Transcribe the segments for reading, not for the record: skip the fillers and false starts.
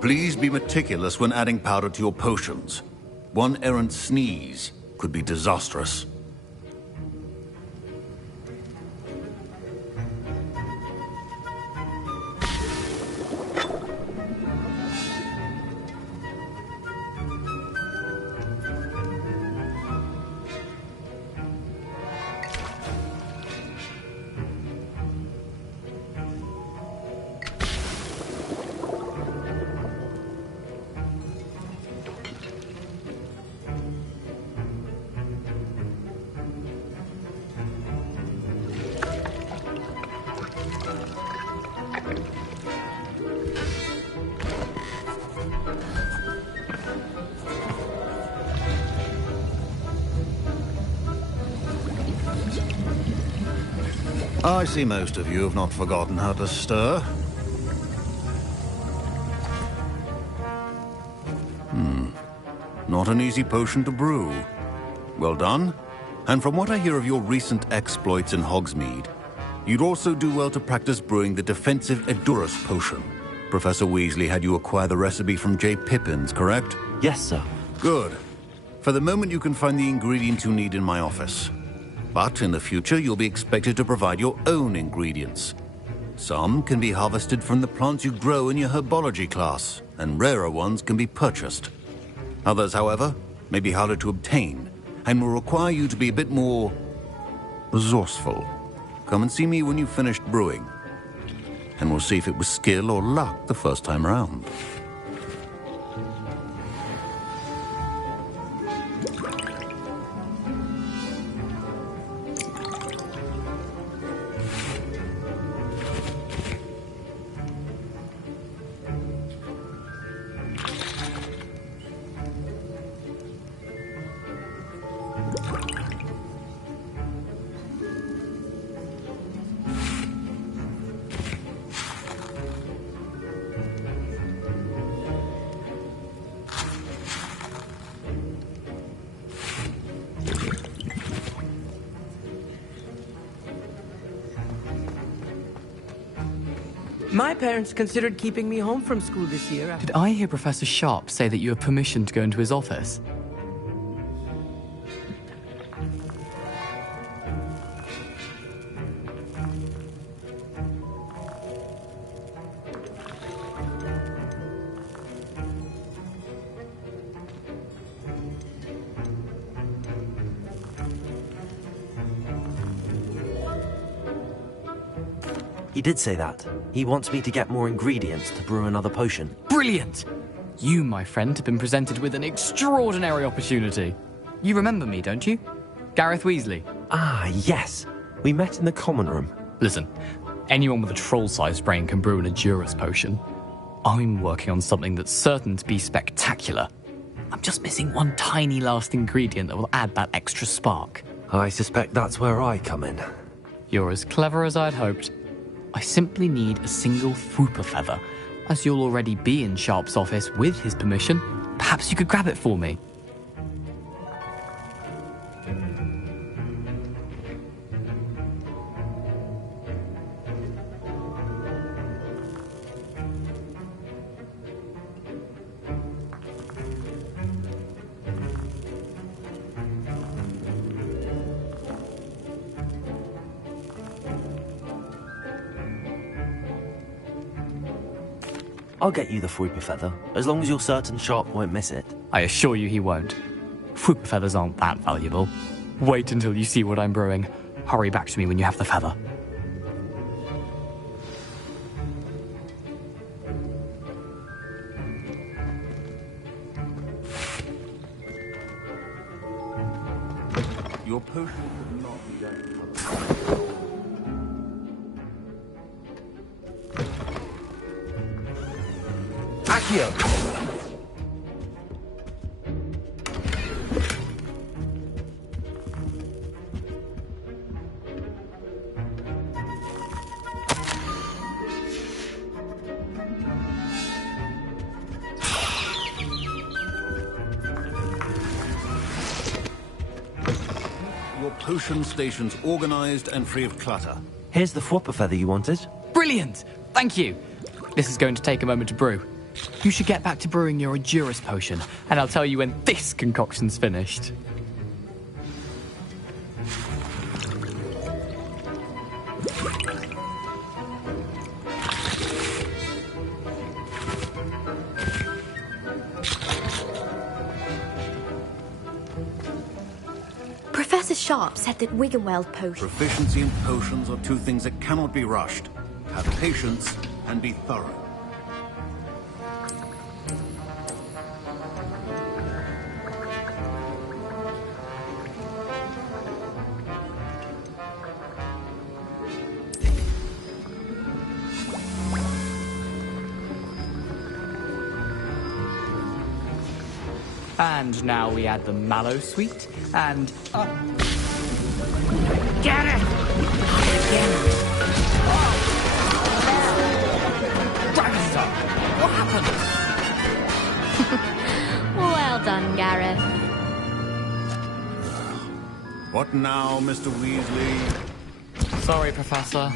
Please be meticulous when adding powder to your potions. One errant sneeze could be disastrous. I see most of you have not forgotten how to stir. Not an easy potion to brew. Well done. And from what I hear of your recent exploits in Hogsmeade, you'd also do well to practice brewing the defensive Edurus potion. Professor Weasley had you acquire the recipe from J. Pippins, correct? Yes, sir. Good. For the moment, you can find the ingredients you need in my office. But in the future, you'll be expected to provide your own ingredients. Some can be harvested from the plants you grow in your herbology class, and rarer ones can be purchased. Others, however, may be harder to obtain, and will require you to be a bit more resourceful. Come and see me when you've finished brewing, and we'll see if it was skill or luck the first time around. My parents considered keeping me home from school this year. Did I hear Professor Sharp say that you have permission to go into his office? He did say that. He wants me to get more ingredients to brew another potion. Brilliant! You, my friend, have been presented with an extraordinary opportunity. You remember me, don't you? Gareth Weasley. Ah, yes. We met in the common room. Listen, anyone with a troll-sized brain can brew an Edurus potion. I'm working on something that's certain to be spectacular. I'm just missing one tiny last ingredient that will add that extra spark. I suspect that's where I come in. You're as clever as I'd hoped. I simply need a single Fwooper feather. As you'll already be in Sharp's office with his permission, perhaps you could grab it for me. I'll get you the Fwooper feather, as long as you're certain Sharp won't miss it. I assure you he won't. Fwooper feathers aren't that valuable. Wait until you see what I'm brewing. Hurry back to me when you have the feather. Your potion could not be done. Accio! Your potion station's organized and free of clutter. Here's the Fwooper feather you wanted. Brilliant! Thank you! This is going to take a moment to brew. You should get back to brewing your Endurus potion, and I'll tell you when this concoction's finished. Professor Sharp said that Wiggenweld potion... Proficiency in potions are two things that cannot be rushed. Have patience and be thorough. And now we add the mallow sweet, and... Get it! Dragonstone! What happened? Well done, Gareth. What now, Mr. Weasley? Sorry, Professor.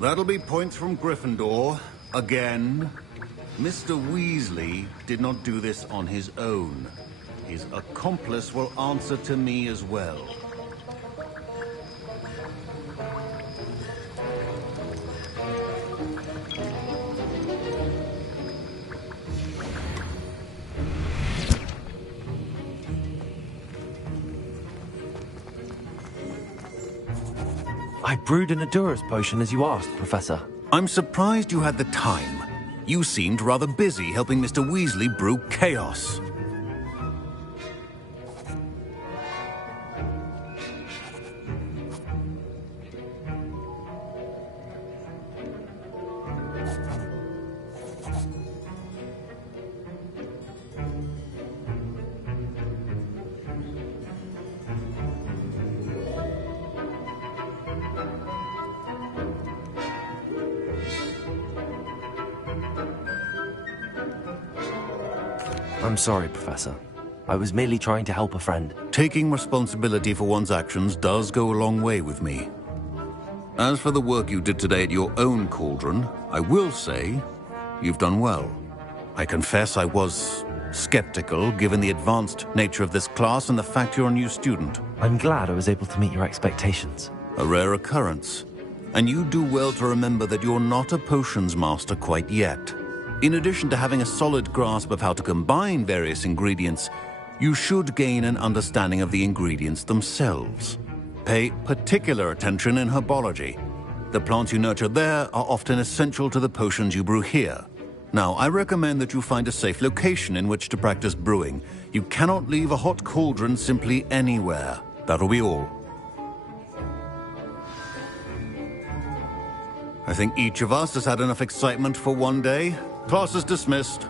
That'll be points from Gryffindor. Again. Mr. Weasley did not do this on his own. His accomplice will answer to me as well. I brewed an Endurus potion as you asked, Professor. I'm surprised you had the time. You seemed rather busy helping Mr. Weasley brew chaos. I'm sorry, Professor. I was merely trying to help a friend. Taking responsibility for one's actions does go a long way with me. As for the work you did today at your own cauldron, I will say you've done well. I confess I was skeptical given the advanced nature of this class and the fact you're a new student. I'm glad I was able to meet your expectations. A rare occurrence. And you do well to remember that you're not a potions master quite yet. In addition to having a solid grasp of how to combine various ingredients, you should gain an understanding of the ingredients themselves. Pay particular attention in herbology. The plants you nurture there are often essential to the potions you brew here. Now, I recommend that you find a safe location in which to practice brewing. You cannot leave a hot cauldron simply anywhere. That'll be all. I think each of us has had enough excitement for one day. Class is dismissed.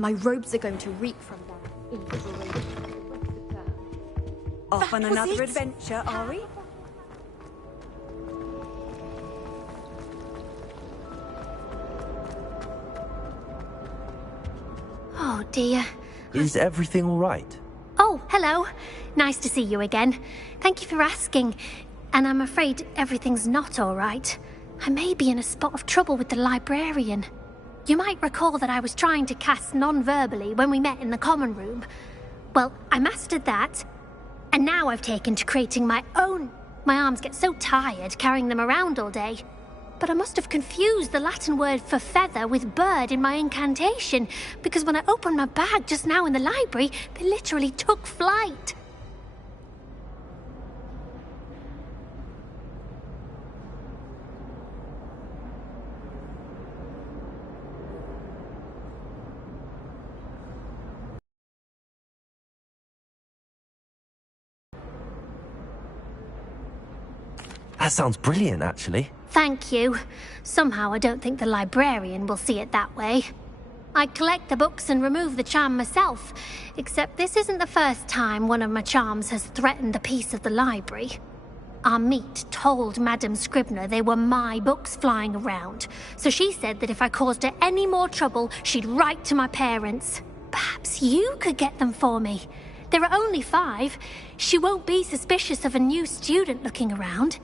My robes are going to reek from that. Off on another adventure, are we? Oh dear. Is everything all right? Oh, hello. Nice to see you again. Thank you for asking. And I'm afraid everything's not all right. I may be in a spot of trouble with the librarian. You might recall that I was trying to cast non-verbally when we met in the common room. Well, I mastered that, and now I've taken to creating my own. My arms get so tired carrying them around all day. But I must have confused the Latin word for feather with bird in my incantation, because when I opened my bag just now in the library, they literally took flight. That sounds brilliant, actually. Thank you. Somehow I don't think the librarian will see it that way. I'd collect the books and remove the charm myself, except this isn't the first time one of my charms has threatened the peace of the library. Amit told Madame Scribner they were my books flying around, so she said that if I caused her any more trouble, she'd write to my parents. Perhaps you could get them for me. There are only 5. She won't be suspicious of a new student looking around.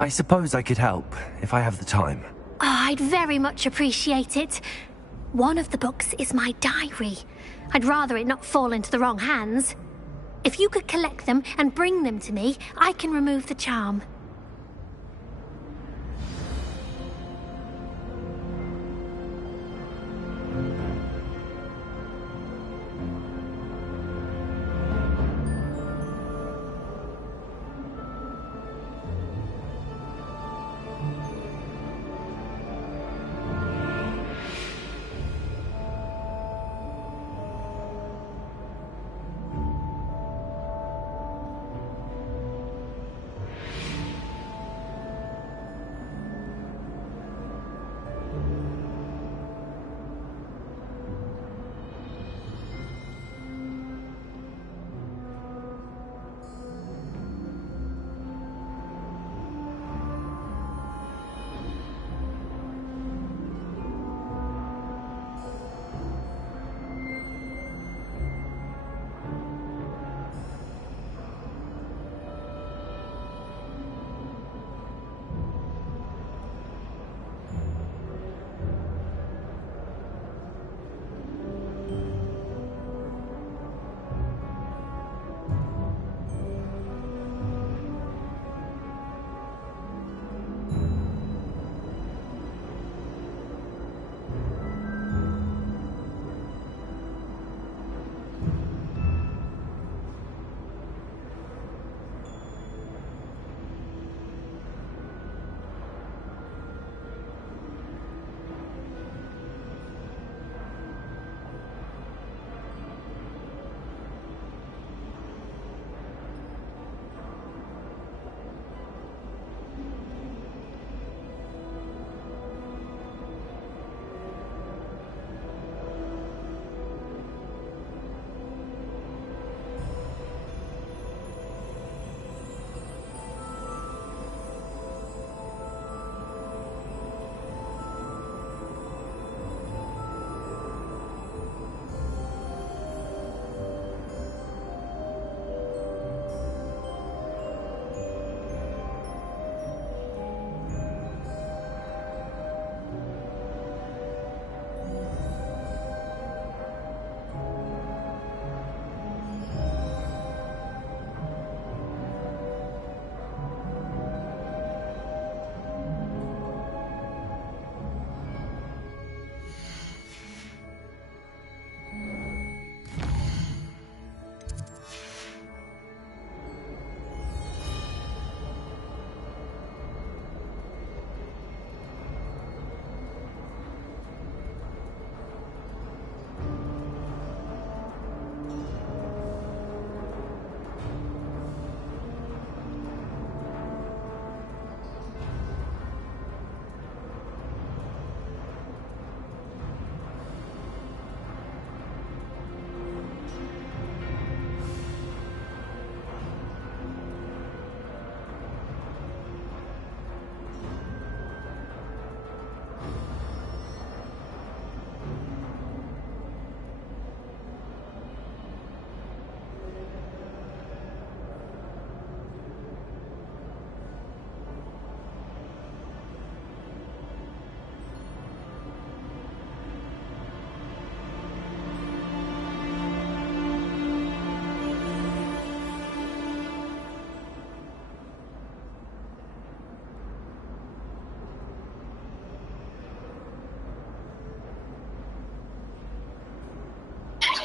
I suppose I could help, if I have the time. Oh, I'd very much appreciate it. One of the books is my diary. I'd rather it not fall into the wrong hands. If you could collect them and bring them to me, I can remove the charm.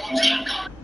Comms Capcom.